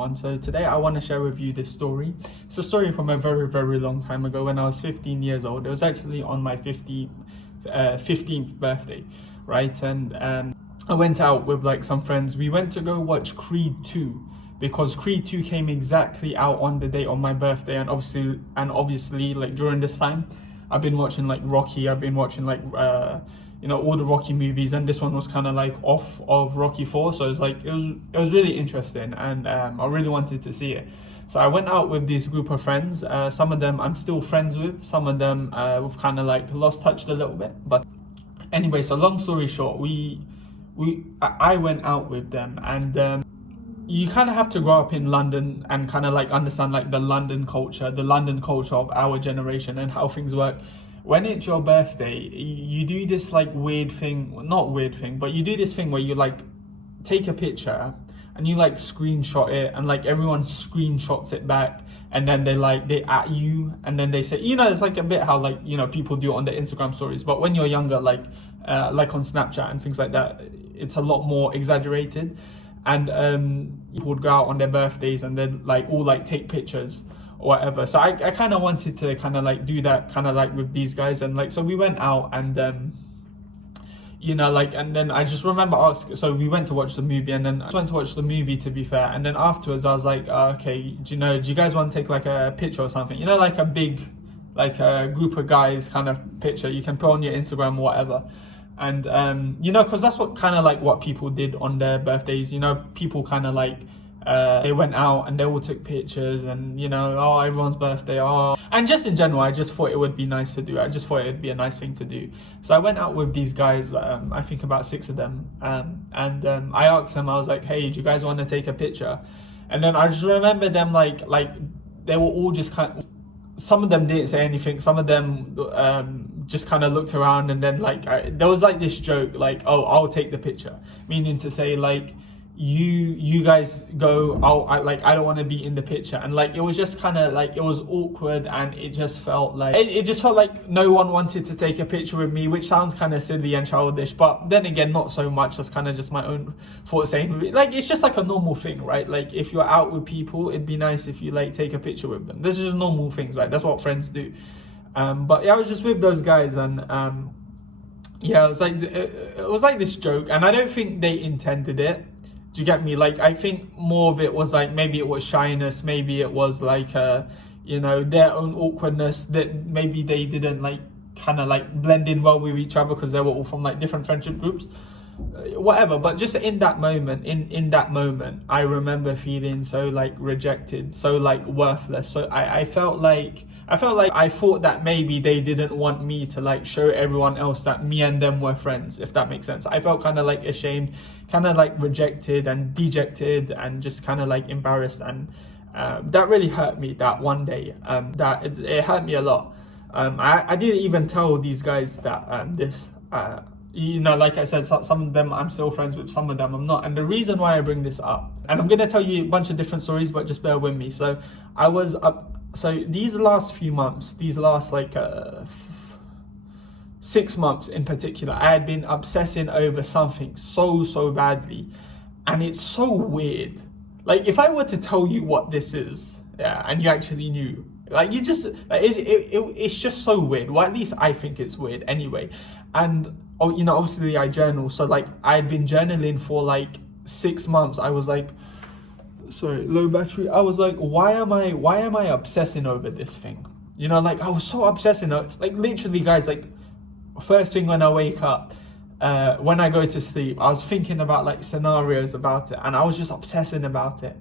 So today I want to share with you this story. It's a story from a very, very long time ago when I was 15 years old. It was actually on my 15th birthday, right? And I went out with like some friends. We went to go watch Creed 2 because Creed 2 came exactly out on the day of my birthday, and obviously like during this time I've been watching like Rocky. I've been watching like all the Rocky movies, and this one was kind of like off of Rocky 4, so it's like it was really interesting, and I really wanted to see it. So I went out with this group of friends. Some of them I'm still friends with, some of them we've kind of like lost touch a little bit, but anyway, so long story short, I went out with them, and you kind of have to grow up in London and kind of like understand like the London culture of our generation and how things work. When it's your birthday, you do this like weird thing, not weird thing, but you do this thing where you like take a picture and you like screenshot it, and like everyone screenshots it back, and then they at you, and then they say, it's like a bit how like people do on the Instagram stories, but when you're younger, like on Snapchat and things like that, it's a lot more exaggerated. And people would go out on their birthdays and then like all like take pictures or whatever. So I kind of wanted to kind of like do that kind of like with these guys, and like so we went out, and and then I just remember asking, so we went to watch the movie, and then I went to watch the movie, to be fair, and then afterwards I was like, okay, do you guys want to take like a picture or something, like a big like a group of guys kind of picture you can put on your Instagram or whatever. And because that's what kind of like what people did on their birthdays. People kind of like they went out and they all took pictures, and everyone's birthday, and just in general, I just thought it would be nice to do. I just thought it'd be a nice thing to do. So I went out with these guys, I think about 6 of them, and I asked them, I was like, hey, do you guys want to take a picture? And then I just remember them like they were all just kind of, some of them didn't say anything, some of them just kind of looked around, and then like there was like this joke like, oh, I'll take the picture, meaning to say like you guys go, I don't want to be in the picture. And like it was just kind of like, it was awkward, and it just felt like no one wanted to take a picture with me, which sounds kind of silly and childish, but then again not so much. That's kind of just my own thought saying, like it's just like a normal thing, right? Like if you're out with people, it'd be nice if you like take a picture with them. This is just normal things, right? That's what friends do. But yeah, I was just with those guys, and yeah, it was like this joke, and I don't think they intended it. Do you get me? Like I think more of it was like, maybe it was shyness, maybe it was like their own awkwardness, that maybe they didn't like kind of like blend in well with each other because they were all from like different friendship groups, whatever. But just in that moment, I remember feeling so like rejected, so like worthless. So I felt like I thought that maybe they didn't want me to like show everyone else that me and them were friends, if that makes sense. I felt kind of like ashamed, kind of like rejected and dejected, and just kind of like embarrassed, and that really hurt me that one day. That it hurt me a lot. I didn't even tell these guys that like I said, some of them I'm still friends with, some of them I'm not. And the reason why I bring this up, and I'm gonna tell you a bunch of different stories, but just bear with me. So I was up. So these last few months, these last like 6 months in particular, I had been obsessing over something so badly, and it's so weird. Like if I were to tell you what this is, yeah, and you actually knew, like you just like, it's just so weird. Well, at least I think it's weird anyway. And obviously I journal, so like I'd been journaling for like 6 months. I was like, sorry, low battery. I was like, why am I obsessing over this thing? Like I was so obsessing over, like literally guys, like first thing when I wake up, when I go to sleep, I was thinking about like scenarios about it, and I was just obsessing about it.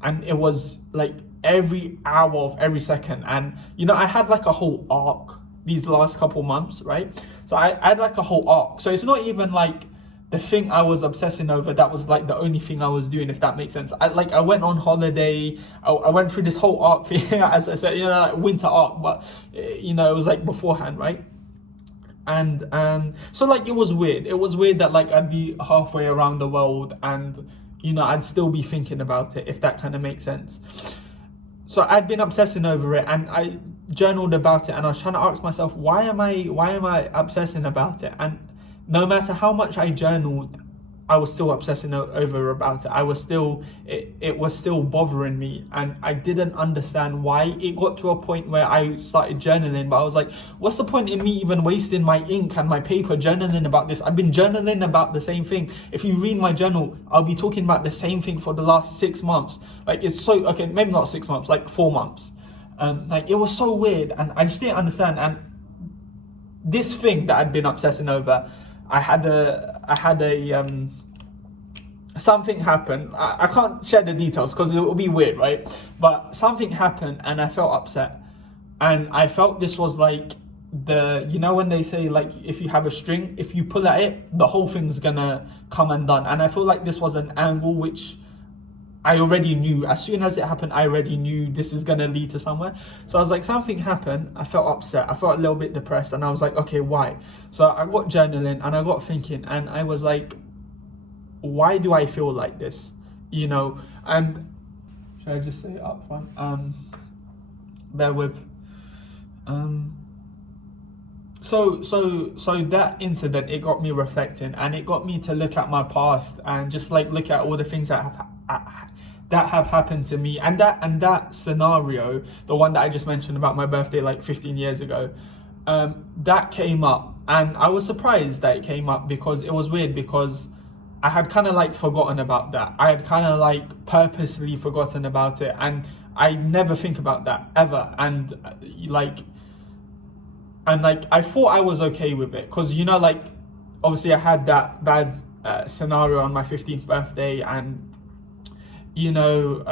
And it was like every hour of every second. And I had like a whole arc these last couple months, right? So I had like a whole arc. So it's not even like the thing I was obsessing over, that was like the only thing I was doing, if that makes sense. I went on holiday, I went through this whole arc thing, as I said, like winter arc, but it was like beforehand, right? And so like it was weird that like I'd be halfway around the world, and I'd still be thinking about it, if that kind of makes sense. So I'd been obsessing over it, and I journaled about it, and I was trying to ask myself, why am I obsessing about it? And no matter how much I journaled, I was still obsessing over about it. I was still, it was still bothering me, and I didn't understand why. It got to a point where I started journaling, but I was like, what's the point in me even wasting my ink and my paper journaling about this? I've been journaling about the same thing. If you read my journal, I'll be talking about the same thing for the last 6 months. Like, it's so, okay, maybe not 6 months, like 4 months. Like, it was so weird, and I just didn't understand. And this thing that I'd been obsessing over, I had a something happened. I can't share the details because it will be weird, right? But something happened and I felt upset. And I felt this was like you know when they say, like, if you have a string, if you pull at it, the whole thing's gonna come undone. And I feel like this was an angle which I already knew. As soon as it happened, I already knew this is gonna lead to somewhere. So I was like, something happened, I felt upset, I felt a little bit depressed, and I was like, okay, why? So I got journaling and I got thinking, and I was like, why do I feel like this? You know, and should I just say it up front? Bear with. So that incident, it got me reflecting, and it got me to look at my past and just like look at all the things that have happened to me, and that scenario, the one that I just mentioned about my birthday like 15 years ago, that came up, and I was surprised that it came up because it was weird, because I had kind of like forgotten about that. I had kind of like purposely forgotten about it, and I never think about that ever. And I thought I was okay with it, because, you know, like, obviously I had that bad scenario on my 15th birthday, and, you know,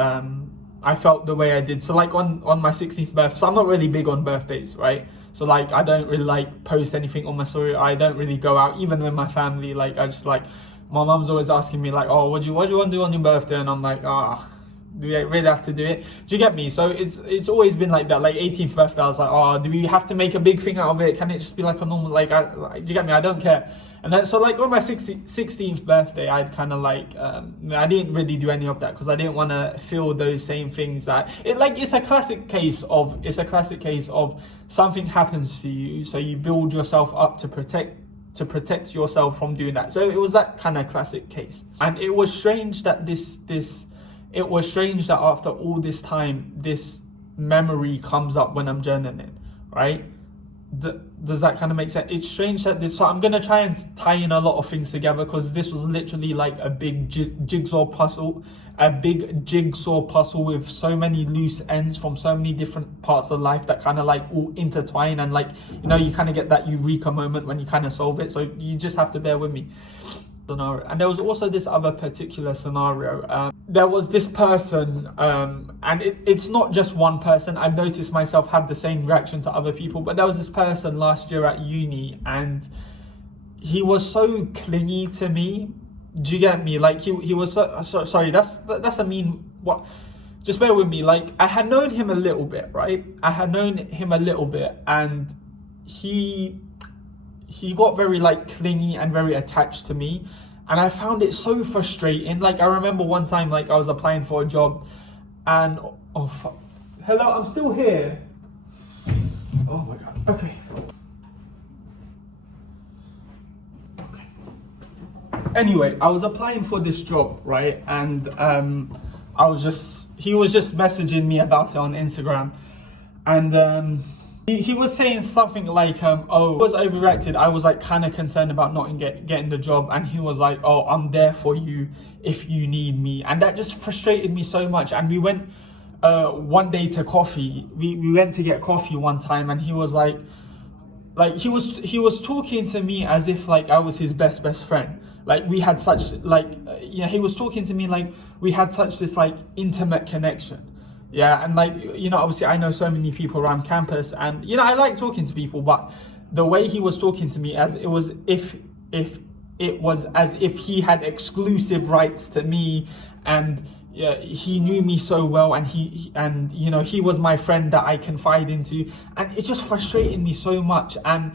I felt the way I did. So like on my 16th birthday, so I'm not really big on birthdays, right? So like, I don't really like post anything on my story. I don't really go out, even with my family. Like, I just like, my mom's always asking me like, oh, what do you want to do on your birthday? And I'm like, do we really have to do it? Do you get me? So it's always been like that. Like 18th birthday, I was like, oh, do we have to make a big thing out of it? Can it just be like a normal, like, do you get me? I don't care. And then, so like on my 16th birthday, I'd kind of like, I didn't really do any of that, because I didn't want to feel those same things that, it's a classic case of something happens to you, so you build yourself up to protect yourself from doing that. So it was that kind of classic case. And it was strange that it was strange that after all this time, this memory comes up when I'm journaling, right? Does that kind of make sense? It's strange that so I'm going to try and tie in a lot of things together, because this was literally like a big jigsaw puzzle with so many loose ends from so many different parts of life that kind of like all intertwine, and like, you know, you kind of get that eureka moment when you kind of solve it. So you just have to bear with me. And there was also this other particular scenario. There was this person, and it's not just one person. I've noticed myself have the same reaction to other people, but there was this person last year at uni, and he was so clingy to me. Do you get me? Like, he was so sorry, that's a mean, what, just bear with me. Like, I had known him a little bit, right? And he got very like clingy and very attached to me, and I found it so frustrating. Like, I remember one time, like, I was applying for a job, and hello, I'm still here. Oh my god. Okay. Anyway, I was applying for this job, right? And he was just messaging me about it on Instagram, and he was saying something like, I was overreacted. I was like kind of concerned about not getting the job, and he was like, oh, I'm there for you if you need me. And that just frustrated me so much. And we went one day to coffee. We went to get coffee one time, and he was like he was talking to me as if like I was his best friend. Like, we had such he was talking to me like we had such this like intimate connection. Yeah, and like, you know, obviously I know so many people around campus, and, you know, I like talking to people, but the way he was talking to me, as it was if as if he had exclusive rights to me, and he knew me so well, and you know, he was my friend that I confide into, and it just frustrated me so much, and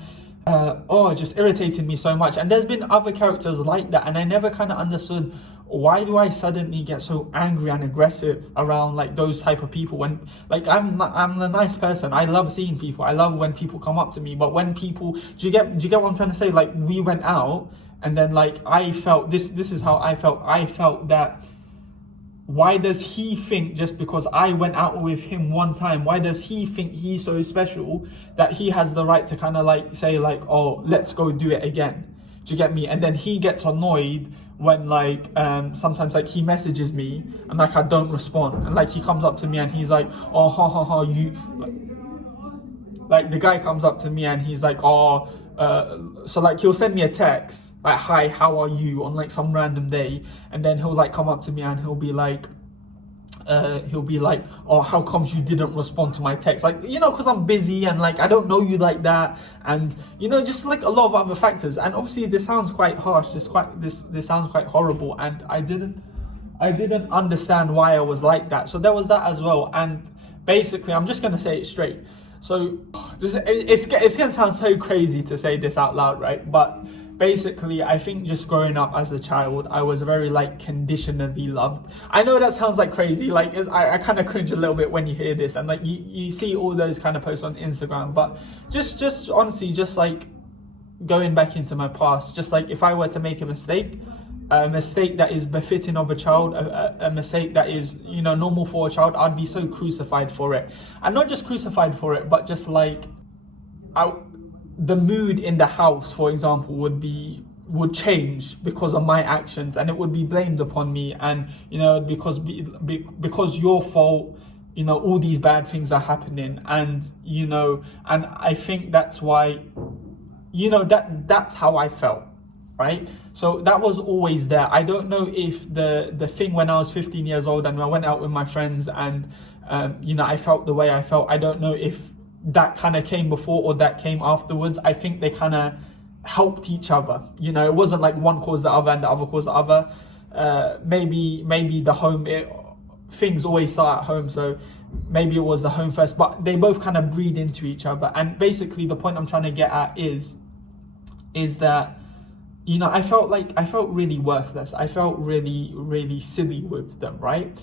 it just irritated me so much. And there's been other characters like that, and I never kind of understood, why do I suddenly get so angry and aggressive around like those type of people, when like I'm a nice person. I love seeing people. I love when people come up to me. But when people, do you get what I'm trying to say? Like, we went out And then like I felt this is how I felt that, why does he think just because I went out with him one time, why does he think he's so special that he has the right to kind of like say like, oh, let's go do it again? Do you get me? And then he gets annoyed when like sometimes like he messages me and like I don't respond, and like he comes up to me and he's like, oh, ha, you, like the guy comes up to me and he's like, oh, so like he'll send me a text like, hi, how are you, on like some random day, and then he'll like come up to me and he'll be like, oh, how comes you didn't respond to my text? Like, you know, because I'm busy and like I don't know you like that, and you know, just like a lot of other factors. And obviously this sounds quite harsh, this sounds quite horrible, and I didn't understand why I was like that. So there was that as well. And basically, I'm just gonna say it straight. So it's gonna sound so crazy to say this out loud, right? But basically, I think just growing up as a child, I was very like conditionally loved. I know that sounds like crazy, like I kind of cringe a little bit when you hear this, and like you see all those kind of posts on Instagram. But just honestly, just like going back into my past, just like if I were to make a mistake that is befitting of a child, a mistake that is, you know, normal for a child, I'd be so crucified for it. And not just crucified for it, but just like the mood in the house, for example, would change because of my actions, and it would be blamed upon me, and you know, because your fault, you know, all these bad things are happening. And you know, and I think that's why, you know, that's how I felt, right? So that was always there. I don't know if the thing when I was 15 years old and I went out with my friends and you know, I felt the way I felt, I don't know if that kind of came before or that came afterwards. I think they kind of helped each other. You know, it wasn't like one caused the other and the other caused the other. Maybe the home, things always start at home, so maybe it was the home first, but they both kind of breed into each other. And basically the point I'm trying to get at is that, you know, I felt really worthless. I felt really, really silly with them, right?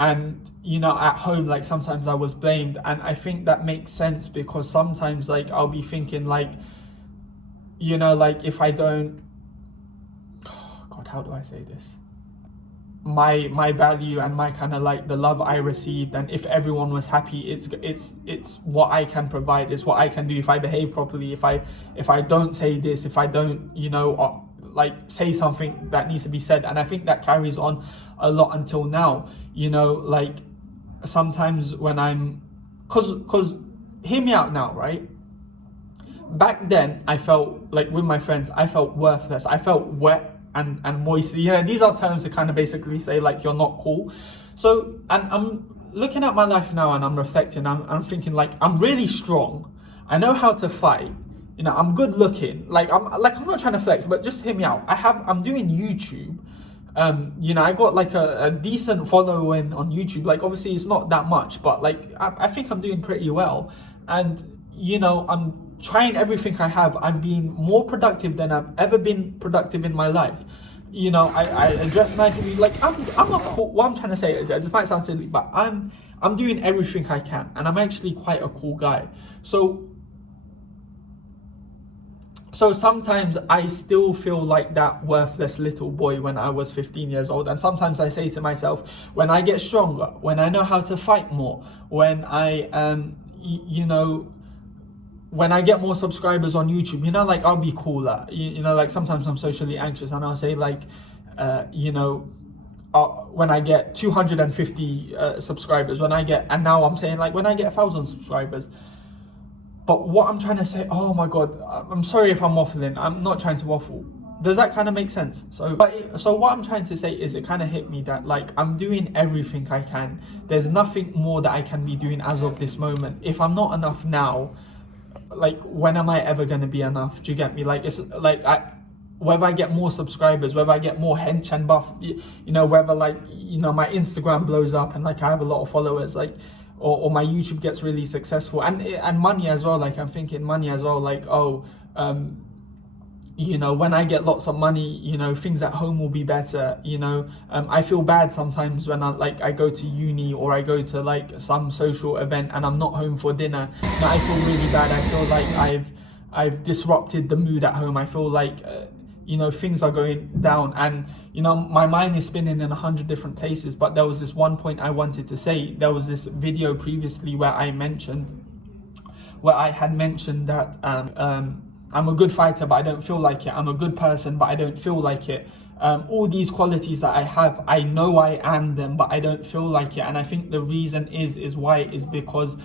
And, you know, at home, like sometimes I was blamed, and I think that makes sense because sometimes like I'll be thinking like, you know, like if I don't, oh God, how do I say this? My value and my kind of like the love I received, and if everyone was happy, it's what I can provide, it's what I can do if I behave properly, if I don't say this, if I don't, you know, like say something that needs to be said. And I think that carries on a lot until now, you know, like sometimes when I'm, cause hear me out now, right? Back then I felt like with my friends, I felt worthless, I felt wet and moist. You know, these are terms to kind of basically say like you're not cool. So, and I'm looking at my life now and I'm reflecting, I'm thinking like I'm really strong, I know how to fight, you know, I'm good looking, like I'm not trying to flex, but just hear me out. I'm doing YouTube. You know, I got like a decent following on YouTube. Like obviously it's not that much, but like I think I'm doing pretty well. And you know, I'm trying everything I have. I'm being more productive than I've ever been productive in my life. You know, I dress nicely. Like I'm a cool, what I'm trying to say is, this might sound silly, but I'm doing everything I can, and I'm actually quite a cool guy. So sometimes I still feel like that worthless little boy when I was 15 years old. And sometimes I say to myself, when I get stronger, when I know how to fight more, when I, you know, when I get more subscribers on YouTube, you know, like I'll be cooler. You know, like sometimes I'm socially anxious and I'll say like, you know, when I get 250 subscribers, and now I'm saying like when I get 1,000 subscribers. But what I'm trying to say, oh my God, I'm sorry if I'm waffling. I'm not trying to waffle. Does that kind of make sense? So what I'm trying to say is, it kind of hit me that like I'm doing everything I can. There's nothing more that I can be doing as of this moment. If I'm not enough now, like when am I ever going to be enough? Do you get me? Like it's like whether I get more subscribers, whether I get more hench and buff, you know, whether like, you know, my Instagram blows up and like I have a lot of followers, like, or my YouTube gets really successful, and money as well. Like I'm thinking money as well, like, oh, you know, when I get lots of money, you know, things at home will be better. You know, I feel bad sometimes when I go to uni or I go to like some social event and I'm not home for dinner. You know, I feel really bad. I feel like I've disrupted the mood at home. I feel like things are going down, and my mind is spinning in 100 different places. But there was this one point I wanted to say. There was this video previously where I had mentioned that I'm a good fighter, but I don't feel like it. I'm a good person, but I don't feel like it. All these qualities that I have, I know I am them, but I don't feel like it. And I think the reason is because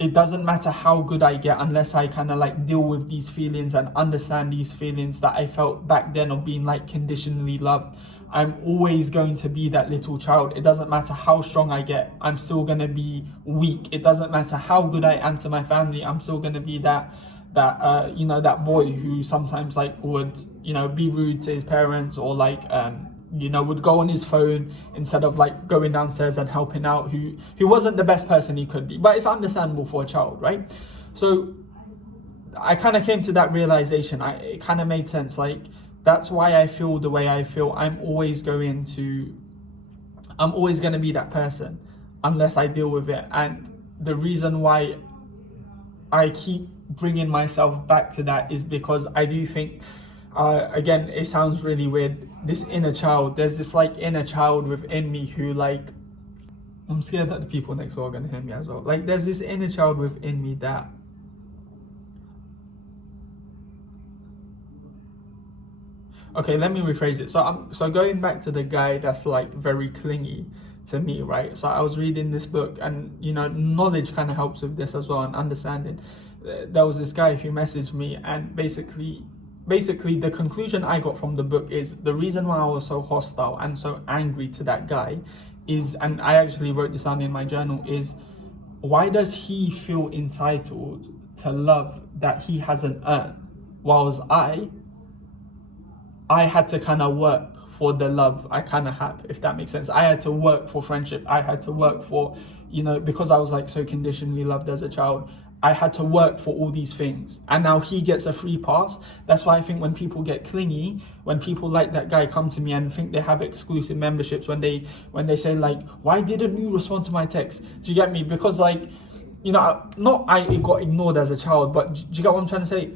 it doesn't matter how good I get unless I kind of like deal with these feelings and understand these feelings that I felt back then of being like conditionally loved. I'm always going to be that little child. It doesn't matter how strong I get, I'm still going to be weak. It doesn't matter how good I am to my family, I'm still going to be that boy who sometimes like would be rude to his parents, or like would go on his phone instead of like going downstairs and helping out, who wasn't the best person he could be. But it's understandable for a child, right? So I kind of came to that realization. It kind of made sense. Like, that's why I feel the way I feel. I'm always going to be that person unless I deal with it. And the reason why I keep bringing myself back to that is because I do think, again, it sounds really weird, this inner child, there's this like inner child within me who, like, I'm scared that the people next door are going to hear me as well. Like, there's this inner child within me that okay, let me rephrase it. So going back to the guy that's like very clingy to me, right? So I was reading this book, and knowledge kind of helps with this as well, and understanding. There was this guy who messaged me, and basically the conclusion I got from the book is the reason why I was so hostile and so angry to that guy is, and I actually wrote this down in my journal, is why does he feel entitled to love that he hasn't earned, whilst I had to kind of work for the love I kind of have, if that makes sense. I had to work for friendship. I had to work for, because I was like so conditionally loved as a child, I had to work for all these things. And now he gets a free pass. That's why I think when people get clingy, when people like that guy come to me and think they have exclusive memberships, when they say like, why didn't you respond to my text? Do you get me? Because like, not I got ignored as a child, but do you get what I'm trying to say?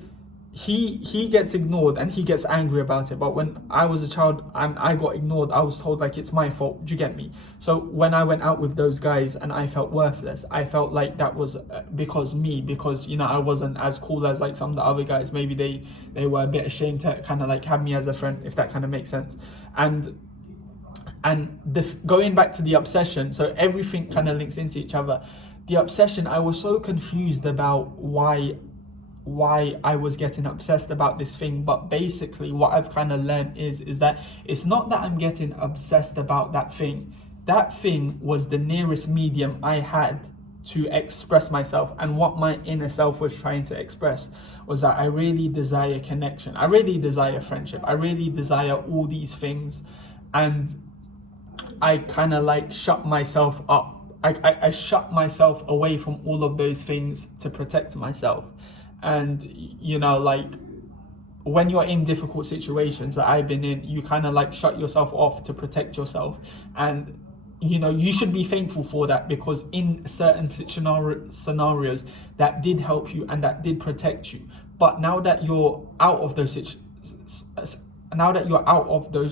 He gets ignored and he gets angry about it. But when I was a child and I got ignored, I was told like it's my fault. Do you get me? So when I went out with those guys and I felt worthless, I felt like that was because I wasn't as cool as like some of the other guys. Maybe they were a bit ashamed to kind of like have me as a friend, if that kind of makes sense. And going back to the obsession, so everything kind of links into each other. The obsession, I was so confused about why I was getting obsessed about this thing. But basically what I've kind of learned is that it's not that I'm getting obsessed about that thing. That thing was the nearest medium I had to express myself, and what my inner self was trying to express was that I really desire connection, I really desire friendship, I really desire all these things. And I kind of like shut myself up. I shut myself away from all of those things to protect myself. And like when you're in difficult situations that I've been in, you kind of like shut yourself off to protect yourself. And you should be thankful for that, because in certain scenarios that did help you and that did protect you. But now that you're out of those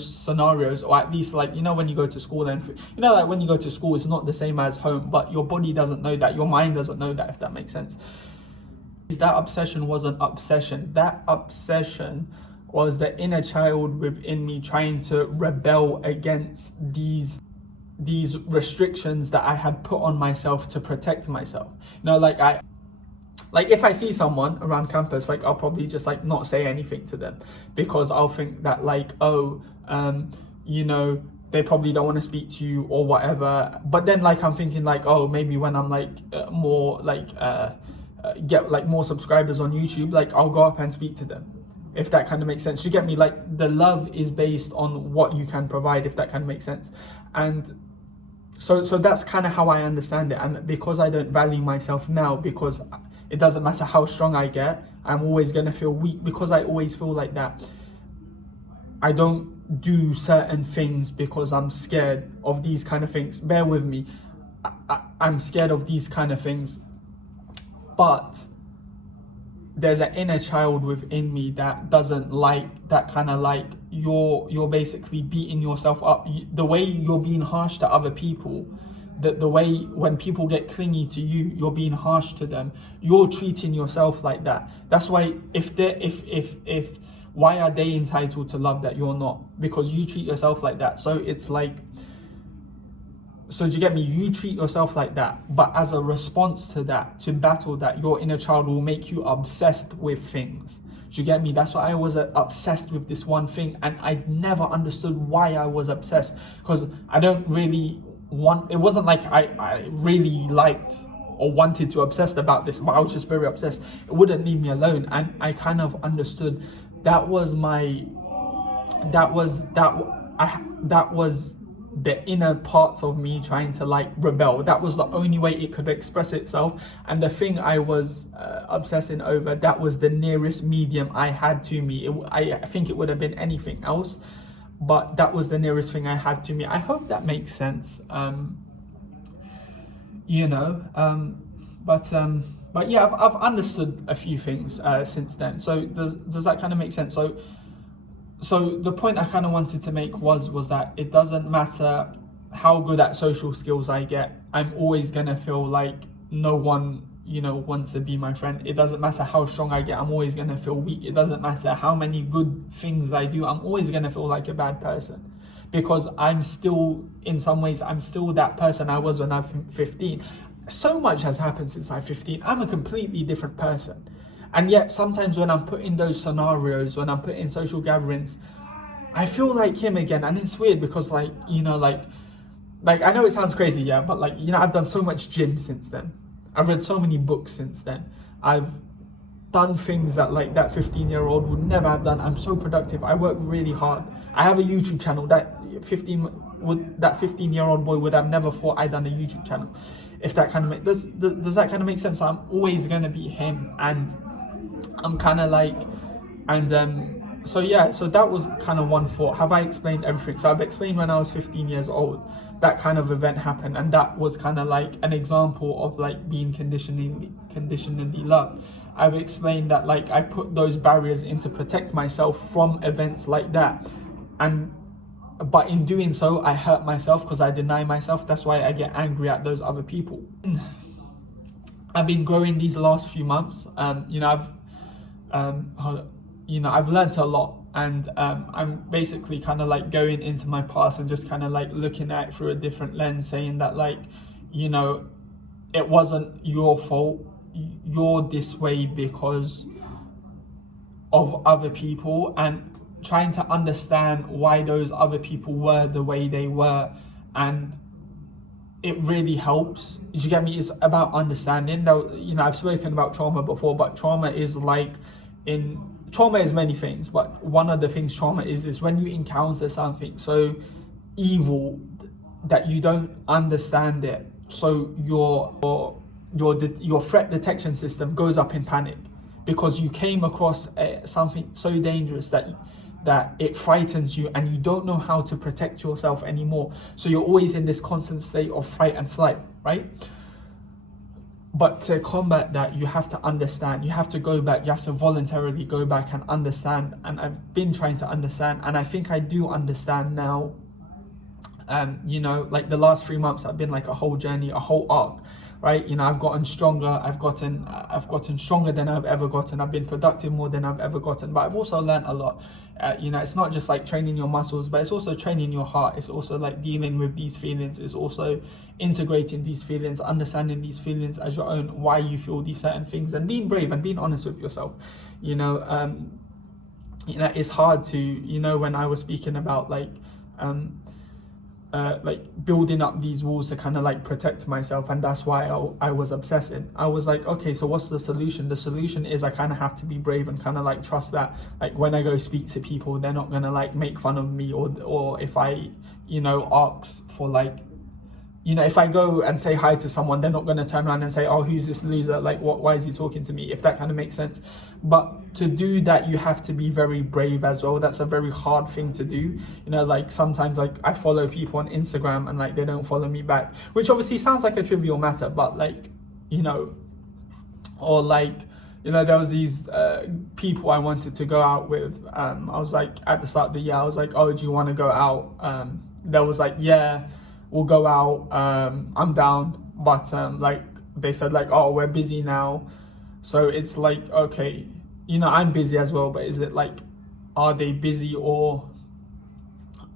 scenarios, or at least like when you go to school, and like when you go to school, it's not the same as home, but your body doesn't know that, your mind doesn't know that, if that makes sense. That obsession wasn't obsession. That obsession was the inner child within me trying to rebel against these restrictions that I had put on myself to protect myself. Like if I see someone around campus, like I'll probably just like not say anything to them, because I'll think that like, they probably don't want to speak to you or whatever. But then like I'm thinking like, oh, maybe when I'm like more like get like more subscribers on YouTube, like I'll go up and speak to them, if that kind of makes sense. You get me? Like the love is based on what you can provide, if that kind of makes sense. And so that's kind of how I understand it. And because I don't value myself now, because it doesn't matter how strong I get, I'm always going to feel weak, because I always feel like that. I don't do certain things because I'm scared of these kind of things. Bear with me. I'm scared of these kind of things. But there's an inner child within me that doesn't like that kind of like you're basically beating yourself up. The way you're being harsh to other people, the way when people get clingy to you, you're being harsh to them. You're treating yourself like that. That's why if why are they entitled to love that you're not? Because you treat yourself like that. So it's like, so do you get me? You treat yourself like that, but as a response to that, to battle that, your inner child will make you obsessed with things. Do you get me? That's why I was obsessed with this one thing, and I never understood why I was obsessed, because I don't really want, it wasn't like I really liked or wanted to obsess about this, but I was just very obsessed. It wouldn't leave me alone, and I kind of understood that was the inner parts of me trying to like rebel. That was the only way it could express itself. And the thing I was obsessing over, that was the nearest medium I had to me. I think it would have been anything else, but that was the nearest thing I had to me. I hope that makes sense. But yeah, I've understood a few things since then. So does that kind of make sense? So the point I kind of wanted to make was that it doesn't matter how good at social skills I get, I'm always going to feel like no one, wants to be my friend. It doesn't matter how strong I get, I'm always going to feel weak. It doesn't matter how many good things I do, I'm always going to feel like a bad person. Because I'm still, in some ways, I'm still that person I was when I'm 15. So much has happened since I'm 15. I'm a completely different person. And yet sometimes when I'm put in those scenarios, when I'm put in social gatherings, I feel like him again. And it's weird because like I know it sounds crazy, yeah, but I've done so much gym since then. I've read so many books since then. I've done things that like that 15-year-old would never have done. I'm so productive. I work really hard. I have a YouTube channel that 15-year-old boy would have never thought I'd done a YouTube channel. If that kind of does that kind of make sense? So I'm always gonna be him, and I'm kind of like, and so yeah, so that was kind of one thought. Have I explained everything? So I've explained when I was 15 years old, that kind of event happened, and that was kind of like an example of like being conditionally loved. I've explained that like I put those barriers in to protect myself from events like that, but in doing so, I hurt myself because I deny myself. That's why I get angry at those other people. I've been growing these last few months. I've learned a lot, and I'm basically kind of like going into my past and just kind of like looking at it through a different lens, saying that like, it wasn't your fault. You're this way because of other people, and trying to understand why those other people were the way they were. And it really helps. Do you get me? It's about understanding. Now, I've spoken about trauma before, but trauma is many things, but one of the things trauma is when you encounter something so evil that you don't understand it, so your threat detection system goes up in panic because you came across something so dangerous that it frightens you, and you don't know how to protect yourself anymore. So you're always in this constant state of fight and flight, right? But to combat that, you have to understand. You have to go back. You have to voluntarily go back and understand. And I've been trying to understand, and I think I do understand now. Like the last 3 months have been like a whole journey, a whole arc, right? I've gotten stronger. I've gotten stronger than I've ever gotten. I've been productive more than I've ever gotten. But I've also learned a lot. It's not just like training your muscles, but it's also training your heart. It's also like dealing with these feelings. It's also integrating these feelings, understanding these feelings as your own, why you feel these certain things, and being brave and being honest with yourself. It's hard to, when I was speaking about like building up these walls to kind of like protect myself, and that's why I was obsessing. I was like, okay, so what's the solution? The solution is I kind of have to be brave and kind of like trust that like when I go speak to people, they're not gonna like make fun of me, or if I ask for like, if I go and say hi to someone, they're not going to turn around and say, oh, who's this loser? Like, why is he talking to me? If that kind of makes sense. But to do that, you have to be very brave as well. That's a very hard thing to do. Like sometimes like I follow people on Instagram and like they don't follow me back, which obviously sounds like a trivial matter, but like, or like, you know, there was these people I wanted to go out with. I was like, at the start of the year, I was like, oh, do you want to go out? There was like, yeah, we'll go out. I'm down. But like, they said like, oh, we're busy now. So it's like, okay, you know, I'm busy as well, but is it like, are they busy or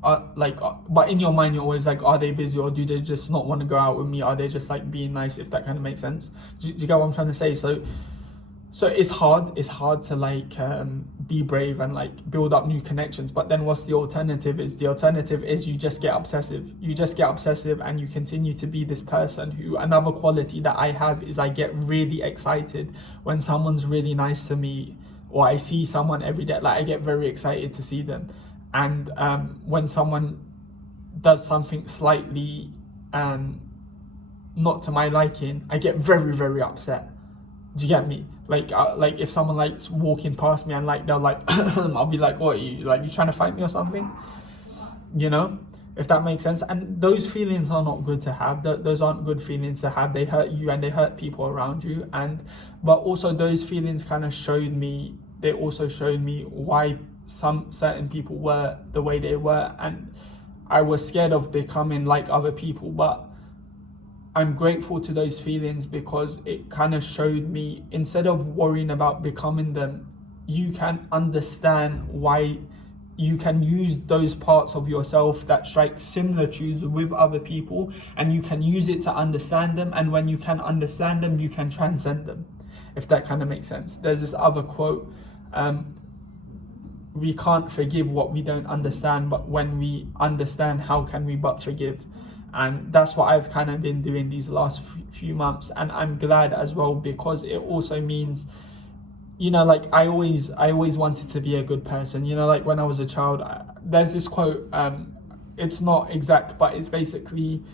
but in your mind you're always like, are they busy or do they just not want to go out with me? Are they just like being nice, if that kind of makes sense? Do you get what I'm trying to say? So it's hard to like be brave and like build up new connections. But then what's the alternative? Is you just get obsessive. And you continue to be this person who, another quality that I have is I get really excited when someone's really nice to me, or I see someone every day. Like, I get very excited to see them. And when someone does something slightly not to my liking, I get very, very upset. Do you get me? Like if someone likes walking past me and like they're like I'll be like, what, you trying to fight me or something? You know, if that makes sense. And those feelings are not good to have. Those aren't good feelings to have. They hurt you and they hurt people around you. But also those feelings kind of showed me why some certain people were the way they were, and I was scared of becoming like other people. But I'm grateful to those feelings because it kind of showed me, instead of worrying about becoming them, you can understand why. You can use those parts of yourself that strike similar tunes with other people, and you can use it to understand them. And when you can understand them, you can transcend them, if that kind of makes sense. There's this other quote, we can't forgive what we don't understand, but when we understand, how can we but forgive? And that's what I've kind of been doing these last few months. And I'm glad as well, because it also means, you know, like I always wanted to be a good person. You know, like when I was a child, there's this quote, it's not exact, but it's basically,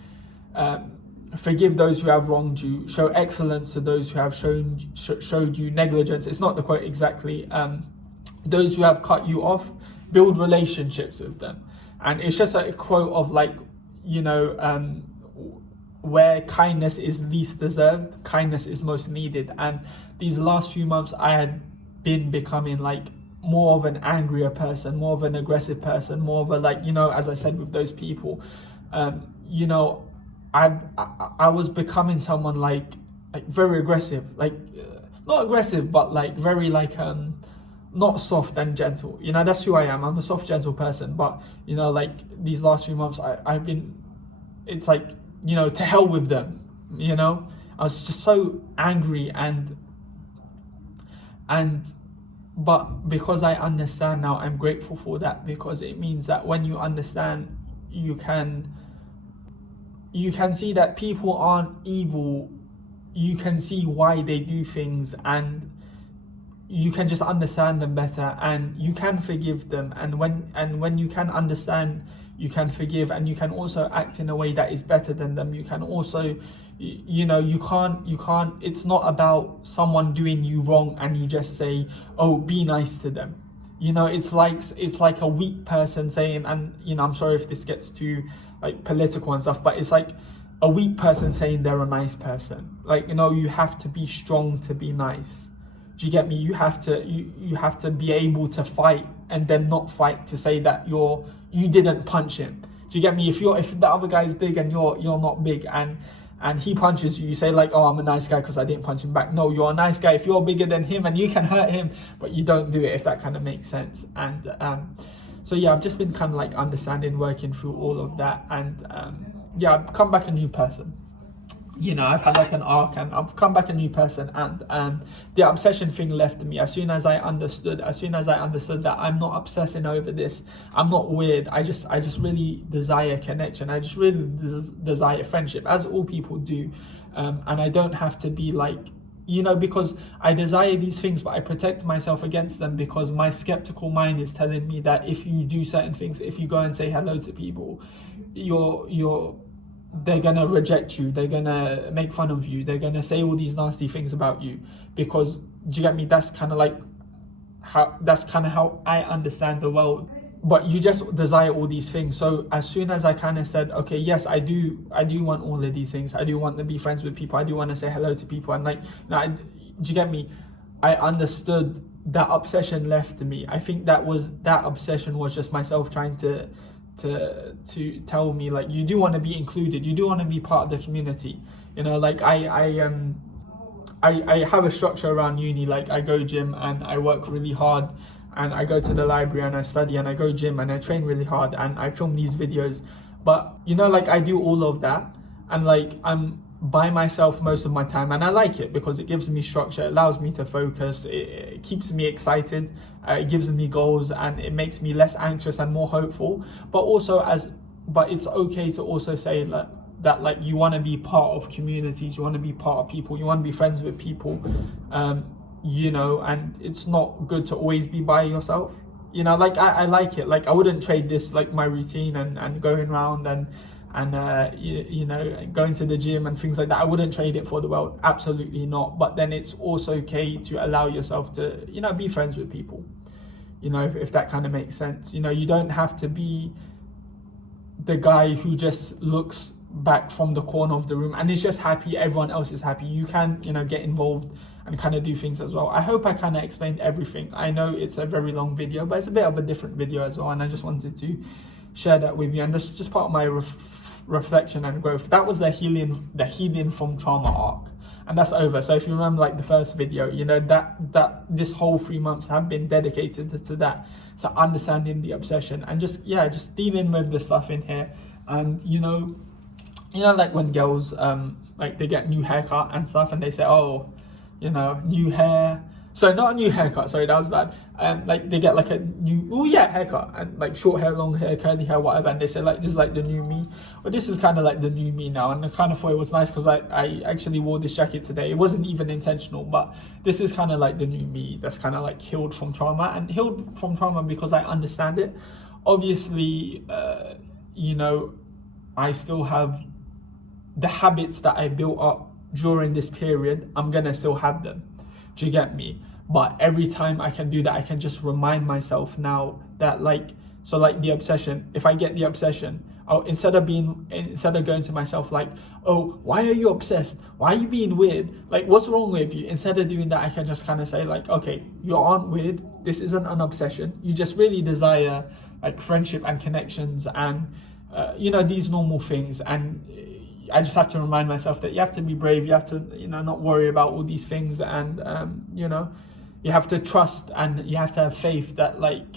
forgive those who have wronged you, show excellence to those who have showed you negligence. It's not the quote exactly. Those who have cut you off, build relationships with them. And it's just a quote of like, you know, where kindness is least deserved, kindness is most needed. And these last few months, I had been becoming like more of an angrier person, more of an aggressive person, more of a, like, you know, as I said with those people, you know, I was becoming someone like very aggressive, like not aggressive, but like very like not soft and gentle. You know, that's who I am. I'm a soft, gentle person. But, you know, like these last few months, I've been, it's like, you know, to hell with them, you know. I was just so angry but because I understand now, I'm grateful for that, because it means that when you understand, you can see that people aren't evil. You can see why they do things, and you can just understand them better, and you can forgive them. And when you can understand, you can forgive, and you can also act in a way that is better than them. You can also, you know, you can't, it's not about someone doing you wrong and you just say, oh, be nice to them. You know, it's like a weak person saying, and, you know, I'm sorry if this gets too like political and stuff, but it's like a weak person saying they're a nice person. Like, you know, you have to be strong to be nice. Do you get me? You have to be able to fight, and then not fight to say that you didn't punch him. Do you get me? If the other guy is big and you're not big, and he punches you, you say like, oh, I'm a nice guy because I didn't punch him back. No, you're a nice guy if you're bigger than him and you can hurt him, but you don't do it, if that kind of makes sense. And so yeah, I've just been kind of like understanding, working through all of that, and yeah, I've come back a new person. You know, I've had like an arc, and I've come back a new person, and the obsession thing left me as soon as I understood that I'm not obsessing over this. I'm not weird. I just really desire connection. I just really desire friendship, as all people do, and I don't have to be like, you know, because I desire these things, but I protect myself against them, because my skeptical mind is telling me that if you do certain things, if you go and say hello to people, they're gonna reject you, they're gonna make fun of you, they're gonna say all these nasty things about you, because, do you get me? That's kind of how I understand the world. But you just desire all these things. So as soon as I kind of said, okay, yes, I do want all of these things. I do want to be friends with people. I do want to say hello to people. And like, do you get me? I understood that obsession left me. I think that obsession was just myself trying to tell me, like, you do want to be included, you do want to be part of the community. You know, like I have a structure around uni. Like, I go gym and I work really hard, and I go to the library and I study, and I go gym and I train really hard, and I film these videos. But you know, like, I do all of that, and like, I'm by myself most of my time, and I like it because it gives me structure, it allows me to focus, it keeps me excited, it gives me goals, and it makes me less anxious and more hopeful. But it's okay to also say that like, you want to be part of communities, you want to be part of people, you want to be friends with people, you know, and it's not good to always be by yourself. You know, like, I like it. Like, I wouldn't trade this, like, my routine and going around and you know, going to the gym and things like that, I wouldn't trade it for the world. Absolutely not. But then it's also okay to allow yourself to, you know, be friends with people, you know, if that kind of makes sense. You know, you don't have to be the guy who just looks back from the corner of the room and is just happy everyone else is happy. You can, you know, get involved and kind of do things as well. I hope I kind of explained everything. I know it's a very long video, but it's a bit of a different video as well, and I just wanted to share that with you, and that's just part of my reflection and growth. That was the healing from trauma arc, and that's over. So if you remember, like, the first video, you know, that this whole 3 months have been dedicated to that, so understanding the obsession and just dealing with the stuff in here. And you know, like, when girls like, they get new haircut and stuff, and they say, oh, you know, new hair. So not a new haircut, sorry, that was bad. Like, they get like a new, haircut, and like short hair, long hair, curly hair, whatever, and they say, like, this is like the new me. Well, this is kind of like the new me now, and I kind of thought it was nice because I actually wore this jacket today. It wasn't even intentional, but this is kind of like the new me that's kind of like healed from trauma, because I understand it. Obviously, you know, I still have the habits that I built up during this period. I'm gonna still have them. Do you get me? But every time I can do that, I can just remind myself now that, like, so like the obsession, if I get the obsession, instead of going to myself like, oh, why are you obsessed? Why are you being weird? Like, what's wrong with you? Instead of doing that, I can just kind of say, like, okay, you aren't weird. This isn't an obsession. You just really desire, like, friendship and connections and, you know, these normal things. And I just have to remind myself that you have to be brave. You have to, you know, not worry about all these things, and you know, you have to trust and you have to have faith that, like,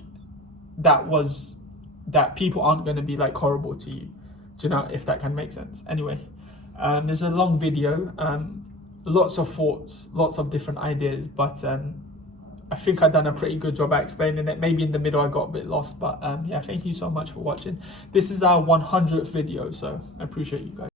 that people aren't going to be, like, horrible to you. Do you know, if that can make sense? Anyway, there's a long video, lots of thoughts, lots of different ideas, but I think I've done a pretty good job at explaining it. Maybe in the middle I got a bit lost, but yeah, thank you so much for watching. This is our 100th video, so I appreciate you guys.